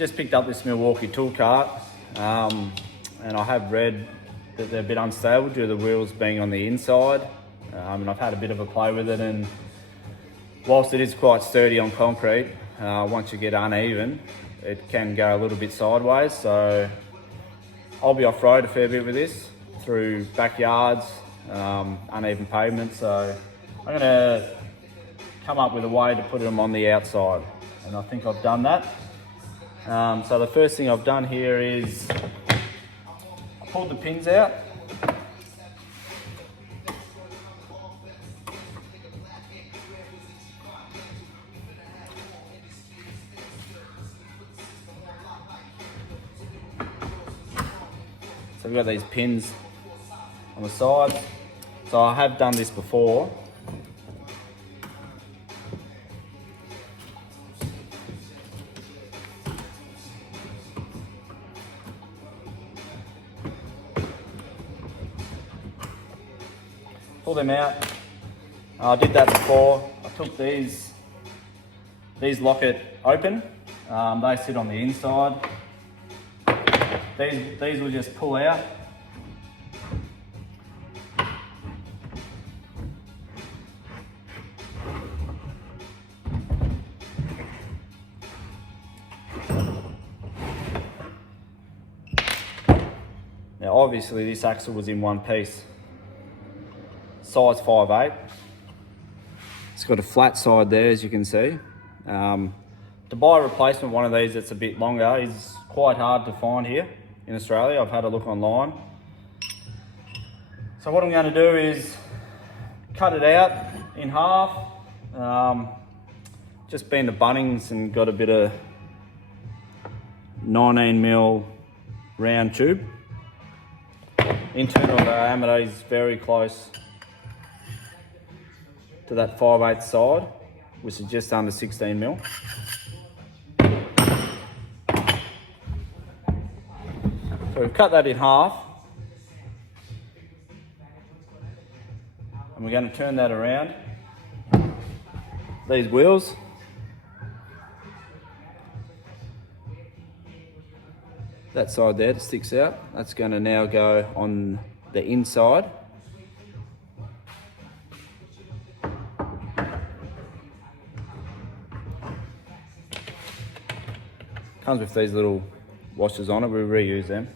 just picked up this Milwaukee tool cart, and I have read that they're a bit unstable due to the wheels being on the inside. And I've had a bit of a play with it, and whilst it is quite sturdy on concrete, once you get uneven, it can go a little bit sideways. So I'll be off-road a fair bit with this, through backyards, uneven pavement. So I'm gonna come up with a way to put them on the outside, and I think I've done that. So the first thing I've done here is I pulled the pins out. So we've got these pins on the sides. So I have done this before. Pull them out. I did that before. I took these lock it open. They sit on the inside. These will just pull out. Now obviously this axle was in one piece. Size 5'8". It's got a flat side there, as you can see. To buy a replacement one of these that's a bit longer is quite hard to find here in Australia. I've had a look online. So what I'm going to do is cut it out in half. Just been to Bunnings and got a bit of 19mm round tube. Internal diameter is very close to that 5/8 side, which is just under 16mm. So we've cut that in half, and we're going to turn that around. These wheels, that side there that sticks out, that's going to now go on the inside. Comes with these little washers on it, we reuse them.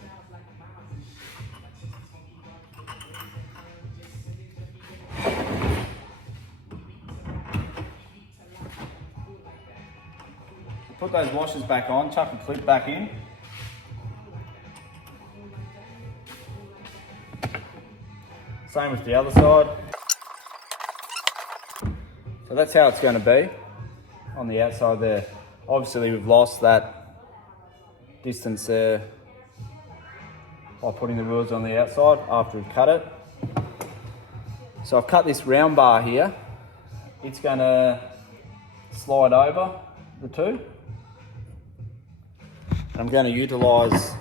Put those washers back on, chuck the clip back in. Same with the other side. So that's how it's going to be on the outside there. Obviously we've lost that distance there by putting the wheels on the outside after we've cut it. So I've cut this round bar here. It's going to slide over the two. I'm going to utilise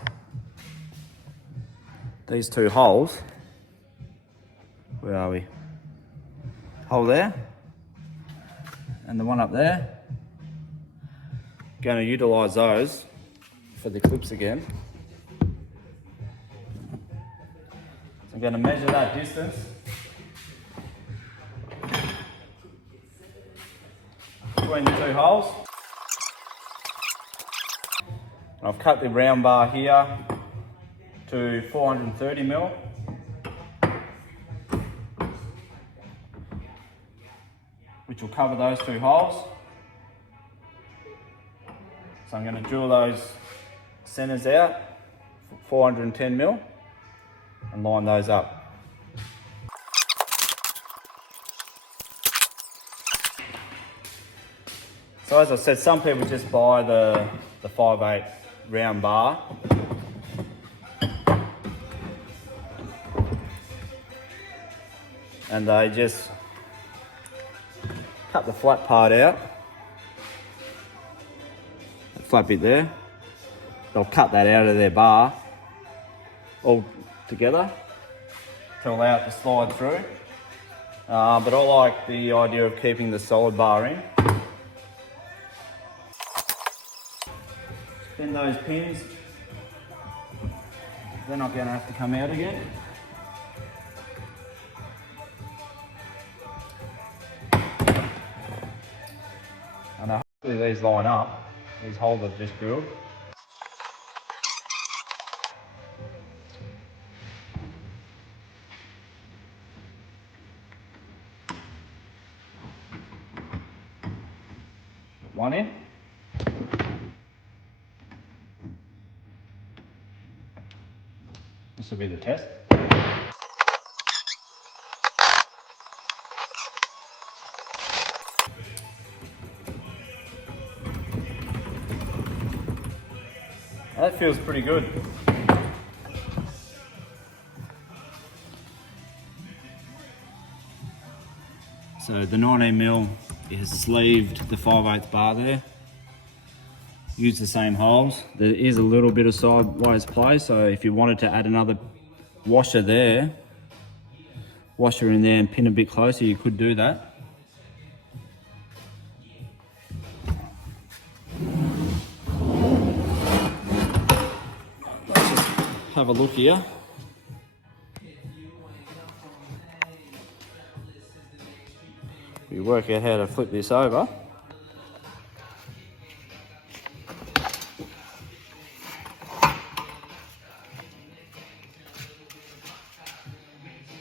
these two holes. Where are we? Hole there and the one up there. Going to utilise those for the clips again. So I'm going to measure that distance. Between the two holes. I've cut the round bar here to 430mm. Which will cover those two holes. So I'm going to drill those centers out, 410mm, and line those up. So as I said, some people just buy the 5/8 round bar. And they just cut the flat part out, that flat bit there. They'll cut that out of their bar all together to allow it to slide through. But I like the idea of keeping the solid bar in. Then those pins, they're not going to have to come out again. And hopefully these line up, these holes I've just drilled. One in. This will be the test. That feels pretty good. So the 19mm is sleeved the 5/8 bar there. Use the same holes. There is a little bit of sideways play, so if you wanted to add another washer there, washer in there and pin a bit closer, you could do that. Let's just have a look here. We work out how to flip this over.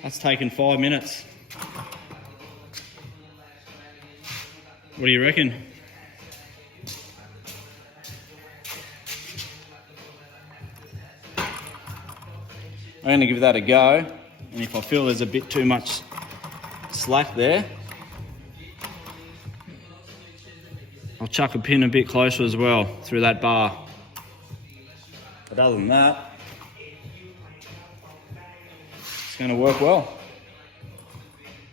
That's taken 5 minutes. What do you reckon? I'm going to give that a go, and if I feel there's a bit too much slack there, I'll chuck a pin a bit closer as well through that bar. But other than that, it's going to work well.